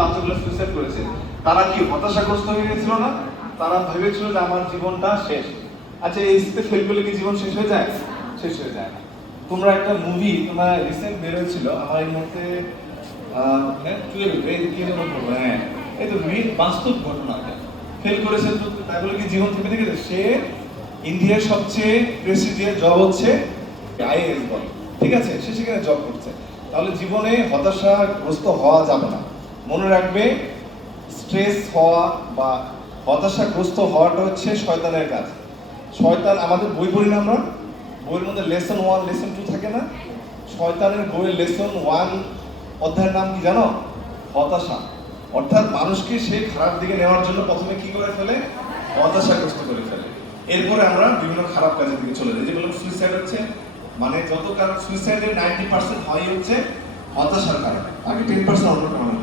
বাচ্চাগুলো সুইসাইড করেছে। তারা কি হতাশাগ্রস্ত হয়ে গেছিল না? তারা ভেবেছিল যে আমার জীবনটা শেষ। আচ্ছা এই ফেল করলে কি জীবন শেষ হয়ে যায়? শেষ হয়ে যায় তোমরা একটা মুভি রিসেন্ট আমার এই মুহূর্তে বলব হ্যাঁ এই তো বাস্তব ঘটনা ফেল করেছে তো কি জীবন সে ইন্ডিয়ার সবচেয়ে প্রেস্টিজিয়াস জব হচ্ছে আইএএস বলে ঠিক আছে? সে সেখানে জব করছে। তাহলে জীবনে হতাশাগ্রস্ত হওয়া যাবে না। মনে রাখবে স্ট্রেস হওয়া বা হতাশাগ্রস্ত হওয়াটা হচ্ছে শয়তানের কাজ। শয়তান আমাদের বই পড়ি না আমরা? বইয়ের মধ্যে লেসন ওয়ান লেসন টু থাকে না? শয়তানের বইয়ের লেসন ওয়ান অধ্যায়ের নাম কি জানো? হতাশা। অর্থাৎ মানুষকে সে খারাপ দিকে নেওয়ার জন্য প্রথমে কি করে ফেলে? হতাশাগ্রস্ত করে ফেলে। এরপরে আমরা বিভিন্ন খারাপ কাজের দিকে চলে যাই। যেগুলো সুইসাইড হচ্ছে মানে যত কারণ সুইসাইডের নাইনটি পার্সেন্ট হয় হচ্ছে হতাশার কারণে। বাকি টেন পার্সেন্ট অন্য কারণে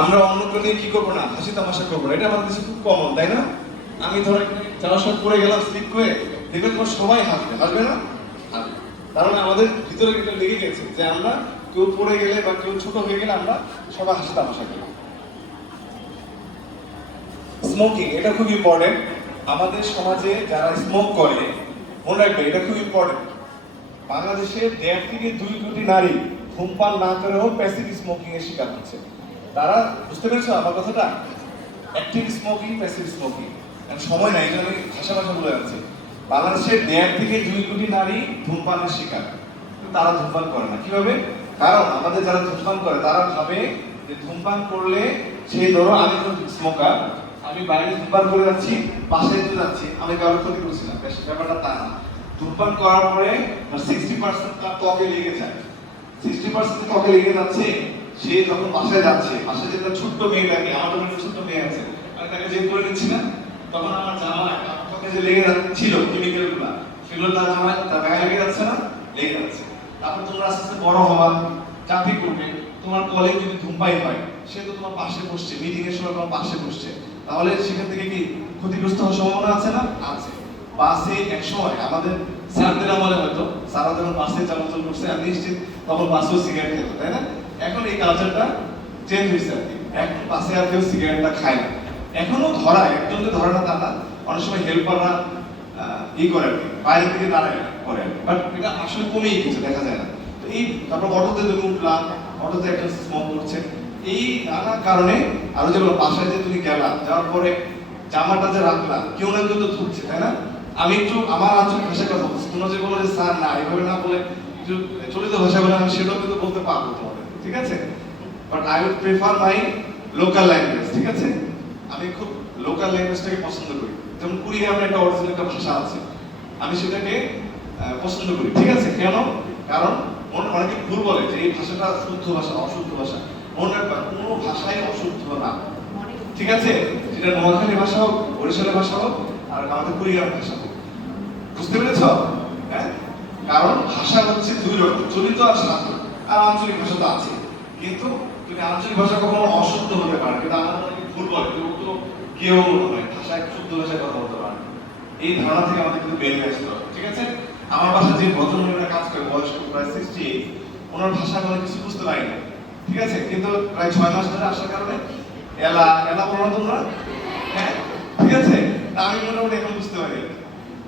আমরা অন্যকে নিয়ে কি করব না? হাসি তামাশা করব না। এটা আমাদের দেশে খুব কমন তাই না? আমি ধরো যাওয়ার সময় পড়ে গেলাম স্লিপ করে দেখবে তোমার সবাই হাসবে। হাসবে না। তার মানে আমাদের ভিতরে এটা লেগে গেছে যে আমরা কেউ পড়ে গেলে বা কেউ ছোট হয়ে গেলে আমরা সবাই হাসি তামাশা করি। স্মোকিং এটা খুব ইম্পর্টেন্ট আমাদের সমাজে যারা স্মোক করে, মনে রাখবে, এটা খুব ইম্পর্টেন্ট বাংলাদেশে দেড় থেকে দুই কোটি নারী ধূমপান না করেও প্যাসিভ স্মোকিং এর শিকার হচ্ছে। তারা বুঝতে পেরেছ আমার কথাটা? অ্যাক্টিভ স্মোকিং প্যাসিভ স্মোকিং সময় নাই আমি ভাষা ভাষা বলে যাচ্ছি। বাংলাদেশের দেড় থেকে দুই কোটি নারী ধূমপানের শিকার। তারা ধূমপান করে না। কীভাবে? কারণ আমাদের যারা ধূমপান করে, তারা ভাবে যে ধূমপান করলে সেই ধরো আমি তো স্মোকার আমি বাইরে ধূমপান করে যাচ্ছি, পাশে তো যাচ্ছি, আমি কারোর ক্ষতি করছি না। ব্যাপারটা তা না। ধূমপান করার পরে সিক্সটি পার্সেন্ট তার ত্বকে লেগে যায়। সিক্সটি পার্সেন্ট ত্বকে লেগে যাচ্ছে। সে যখন বাসায় যাচ্ছে, বাসায় যে তার ছোট্ট মেয়ে থাকে আমার একটা ছোট্ট মেয়ে আছে। আমি তাকে যে করে নিচ্ছি না। তখন আমার জামা ত্বকে যে লেগে ছিল কেমিক্যালগুলা সেগুলো তার জামায়, তার গায়ে লেগে যাচ্ছে না, লেগে যাচ্ছে। তারপর তোমরা আস্তে আস্তে বড় হবা, চাকরি করবে, তোমার কলেজ যদি ধূমপাই হয়, সে তো তোমার পাশে বসছে মিটিং এর সময় তোমার পাশে বসছে। তাহলে সেখান থেকে কি ক্ষতিগ্রস্ত হওয়ার সম্ভাবনা আছে না? আছে। বাসে এক সময় আমাদের স্যারদের আমলে হয়তো সারা যখন বাসে চলাচল করছে, আমি নিশ্চিত তখন বাসেও সিগারেট খেত, তাই না? এখন এই কালচারটা চেঞ্জ হয়েছে আর কি। এখন পাশে আর কেউ সিগারেটটা খায় না। এখনও ধরায় একজনকে ধরে না তা না, অনেক সময় হেল্পাররা ই করে আর বাইরে থেকে দাঁড়ায় করে বাট এটা আসলে কমেই গেছে দেখা যায় না। তো এই, তারপর অটোতে তুমি উঠলাম অটোতে একজন স্মোক করছে। এই নানা কারণে আরও যেগুলো বাসায় যে তুমি গেলা, যাওয়ার পরে জামাটা যে রাখলা, কেউ না কেউ তো ধুচ্ছে তাই না? আমি একটু, আমার আঞ্চলিক ভাষায় কথা বলছি। তোমরা যে বলো যে, স্যার, না, এভাবে না বলে, একটু, চলিত ভাষা বলে, আমি সেটাও কিন্তু বলতে পারব তোমাদের ঠিক আছে? But I would prefer my local language ঠিক আছে? আমি খুব লোকাল ল্যাঙ্গুয়েজটাকে পছন্দ করি। যেমন কুড়িগ্রামের একটা অরিজিনাল একটা ভাষা আছে। আমি সেটাকে পছন্দ করি, ঠিক আছে? কেন? কারণ অনেকে ভুল বলে যে এই ভাষাটা শুদ্ধ ভাষা, অশুদ্ধ ভাষা। মনে রাখবা, কোনো ভাষাই অশুদ্ধ না। ঠিক আছে? যেটা নোয়াখালী ভাষা হোক, বরিশালের ভাষা হোক, আর আমাদের কুড়িগ্রামের ভাষা হোক। বুঝতে পেরেছ? হ্যাঁ? কারণ ভাষা হচ্ছে দুই রকম। চলিত আর সাধারণ আর আঞ্চলিক ভাষা তো আছে। কিন্তু তুমি আঞ্চলিক ভাষা কখনো অশুদ্ধ হতে পারে কিন্তু আমাদের অনেকে ভুল বলে কেউ তো কেউ নয় ভাষায় শুদ্ধ ভাষায় কথা বলতে পারে এই ধারণা থেকে আমাদের কিন্তু বেরিয়ে আসতে হবে, ঠিক আছে? আমার বাসায় যে ভদ্রমহিলা কাজ করে, বয়স্ক প্রায় সিক্সটি ওনার ভাষা আমি কিছু বুঝতে পারি না ঠিক আছে? কিন্তু প্রায় ছয় মাস ধরে আসার কারণে এলা এলা বলো তোমরা হ্যাঁ? ঠিক আছে? তা আমি মোটামুটি এখন বুঝতে পারি।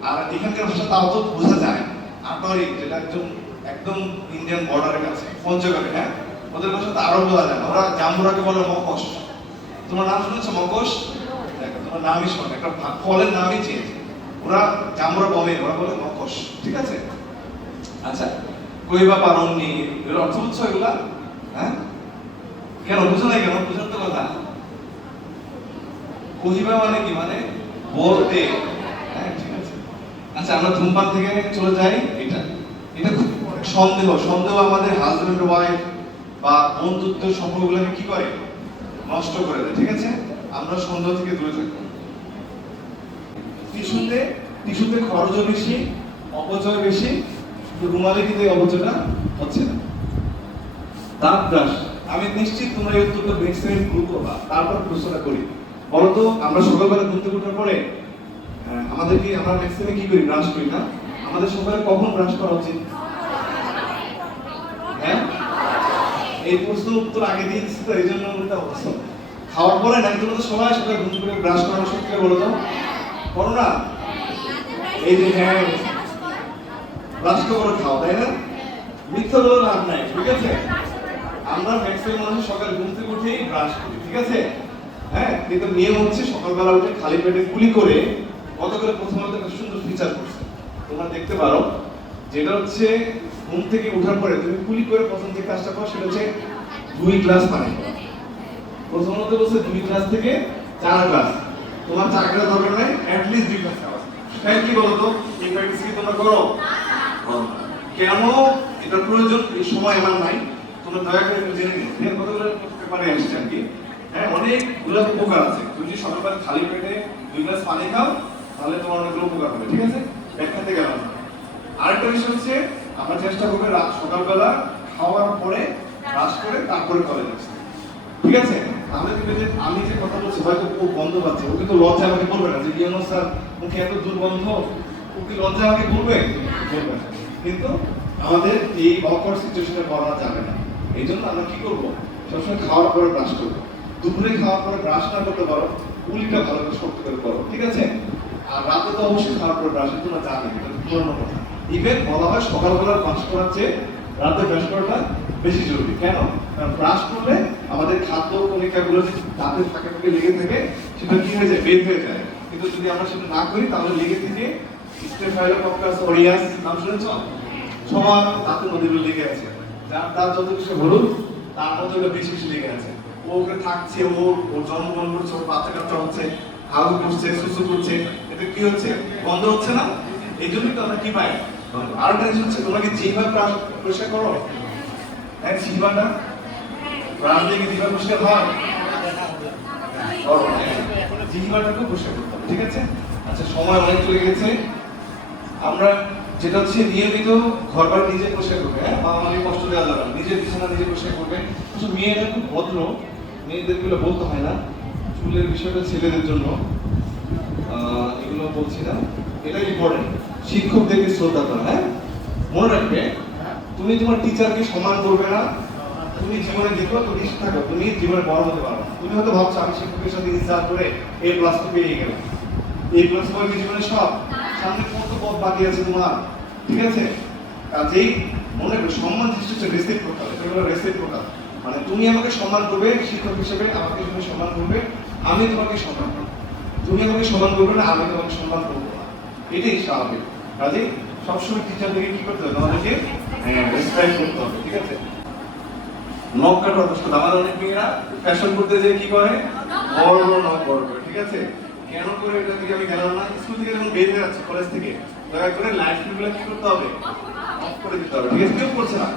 আর এখানকার ভাষা তাও তো বোঝা যায় আটোয়ারি যেটা একদম একদম ইন্ডিয়ান বর্ডারের কাছে, পঞ্চগড়ে হ্যাঁ? ওদের ভাষা তো আরও বোঝা যায় ওরা জাম্বুরাকে বলে মকশ। তোমার নাম শুনেছো, মকশ? তোমার নামই শোনে, একটা ফলের নামই চেঞ্জ ওরা জাম্বুরা বলে, ওরা বলে মকশ, ঠিক আছে? আচ্ছা কইবা পারমনি এর অর্থ বুঝছ এগুলা? হ্যাঁ? কেন, বুঝো না কেন? বুঝার তো কথা। কহিবা মানে কি মানে? বলতে। হ্যাঁ ঠিক আছে। আচ্ছা আমরা ধূমপান থেকে চলে যাই, এটা। এটা খুব সন্দেহ সন্দেহ আমাদের হাজবেন্ড ওয়াইফ বা বন্ধুত্ব সম্পর্কগুলোকে কি করে? নষ্ট করে দেয় ঠিক আছে? আমরা সন্দেহ থেকে দূরে থাকব টিস্যুতে টিস্যুতে খরচও বেশি অপচয় বেশি রুমালে কিন্তু এই অপচয়টা হচ্ছে না। দাঁত ব্রাশ আমি নিশ্চিত তোমরা এই উত্তরটা টাইম ভুল করবা তারপর প্রশ্নটা করি। বলতো আমরা সকালবেলা থেকে ওঠার পরে আহ, আমাদের কি আমরা ম্যাক্সিমাম কি করি? ব্রাশ করি না? আমাদের সকালে কখন ব্রাশ করা উচিত হ্যাঁ এই প্রশ্নের উত্তর আগে দিয়ে দিচ্ছি তো এই জন্য বলতে অবস্থ। খাওয়ার পরে নাকি তোমরা তো সবাই সকালে ঘুম করে ব্রাশ করার সত্যি বলো তো করো না। এই যে হ্যাঁ ব্রাশ করে, খাও, তাই না? মিথ্যা বলে লাভ নাই, ঠিক আছে? আমরা ম্যাক্সিমাম মানুষ সকালে ঘুম থেকে উঠেই ব্রাশ করি, ঠিক আছে? হ্যাঁ কিন্তু নিয়ম হচ্ছে সকালবেলা উঠে খালি পেটে কুলি করে কত করে প্রথমত একটা সুন্দর ফিচার করছে। তোমরা দেখতে পারো। যেটা হচ্ছে, ঘুম থেকে ওঠার পরে তুমি কুলি করে প্রথম যে কাজটা করো, সেটা হচ্ছে দুই গ্লাস পানি। প্রথমত বলছে দুই গ্লাস থেকে চার গ্লাস। তোমার চার গ্লাস দরকার নাই অ্যাটলিস্ট দুই গ্লাস খাওয়া। কি বলতো? এই প্র্যাকটিস কি তোমরা করো। কেন? এটা প্রয়োজন, এই সময় আমার নাই। তোমরা দয়া করে একটু জেনে নিও। এর কতগুলো পেপারে আসছে আর কি। হ্যাঁ অনেকগুলো উপকার আছে। তুমি যদি সকালবেলা খালি পেটে দুই গ্লাস পানি খাও, তাহলে তোমার অনেকগুলো উপকার হবে, ঠিক আছে? ব্যাখ্যাতে গেলাম। আরেকটা বিষয় হচ্ছে, আমরা চেষ্টা করব রাত সকালবেলা খাওয়ার পরে ব্রাশ করে তারপরে কলেজ আসতে। ঠিক আছে? তাহলে দেখবে যে আমি যে কথা বলছি হয়তো ও বন্ধ পাচ্ছে। ও কিন্তু লজ্জা আমাকে বলবে না যে ইয়নো স্যার, মুখে এত দুর্গন্ধ। ও কি লজ্জা আমাকে বলবে? বলবে না। কিন্তু আমাদের এই অকওয়ার্ড সিচুয়েশনে করা যাবে না। এই জন্য আমরা কি করব? সবসময় খাওয়ার পরে ব্রাশ করব। দুপুরে খাওয়ার পরে ব্রাশ না করতে পারো উলিটা ভালো করে শক্ত করে করো। ঠিক আছে? আর রাতে তো অবশ্যই খাওয়ার পরে ব্রাশ তোমরা জানো এটা পুরোনো কথা। ইভেন বলা হয় সকালবেলা ব্রাশ করার চেয়ে রাতে ব্রাশ করাটা বেশি জরুরি। কেন? কারণ ব্রাশ করলে আমাদের খাদ্য কণিকাগুলো যে দাঁতের ফাঁকে ফাঁকে লেগে থাকে, সেটা কি হয়ে যায়? বের হয়ে যায়। কিন্তু যদি আমরা সেটা না করি, তাহলে লেগে থেকে স্টেফাইলোকক্কাস অরিয়াস নাম শুনেছ? সবার দাঁতের মধ্যে লেগে আছে। যার দাঁত যত বেশি হলুদ, তার মধ্যে বেশি বেশি লেগে আছে। ও ওকে থাকছে, ও ওর জন্মগ্রহণ করছে, ওর বাচ্চা কাচ্চা হচ্ছে হাগু করছে সুসু করছে, এতে কি হচ্ছে? বন্ধ হচ্ছে না? এই জন্যই তো আমরা কি পাই? আর একটা জিনিস হচ্ছে। তোমরা কি জিহ্বা প্রাণ পরিষ্কার করো? হ্যাঁ জিহ্বাটা? প্রাণ দিয়ে কি জিহ্বা পরিষ্কার হয়? করো না। জিহ্বাটাকেও পরিষ্কার করতে হবে, ঠিক আছে? আচ্ছা সময় অনেক চলে গেছে। আমরা যেটা হচ্ছে নিয়মিত ঘর বাড়ি নিজে পরিষ্কার করবে হ্যাঁ? বাবা মাকে কষ্ট দেওয়া যাবে নিজের বিছানা নিজে পরিষ্কার করবে। কিছু মেয়েরা খুব ভদ্র মেয়েদেরগুলো বলতে হয় না। চুলের বিষয়টা ছেলেদের জন্য এগুলো বলছি না। এটা ইম্পর্টেন্ট শিক্ষকদেরকে শ্রদ্ধা করা হ্যাঁ? মনে রাখবে, তুমি তোমার টিচারকে সম্মান করবে না, তুমি জীবনে দেখো তুমি থাকো, তুমি জীবনে বড় হতে পারো তুমি হয়তো ভাবছ, আমি শিক্ষকের সাথে ইনসাল্ট করে এই প্লাস তো পেয়ে গেলাম। এই প্লাস তোমার জীবনে সব। সামনে কত পথ বাকি আছে তোমার? ঠিক আছে? কাজেই মনে করো সম্মান সৃষ্টি হচ্ছে রেসিপ্ট প্রকার। সেগুলো হলো রেসিপ্ট প্রকার। মানে তুমি আমাকে সম্মান করবে, শিক্ষক হিসেবে আমাকে তুমি সম্মান করবে, আমি তোমাকে সম্মান করব। তুমি আমাকে সম্মান করবে না, আমি তোমাকে সম্মান করব এটাই স্বাভাবিক। কাজেই সবসময় টিচারদেরকে কি করতে হবে হ্যাঁ করতে হবে, ঠিক আছে? নখ কাটা অবস্থা আমার অনেক মেয়েরা ফ্যাশন করতে কি করে? বড় বড় নখ বড় করে, ঠিক আছে? কেন করে এটা আমি গেলাম না? স্কুল থেকে যখন বের হয়ে যাচ্ছে কলেজ থেকে, দয়া করে লাইফগুলো কি করতে হবে? অফ করে দিতে হবে, ঠিক আছে? কেউ করছে না।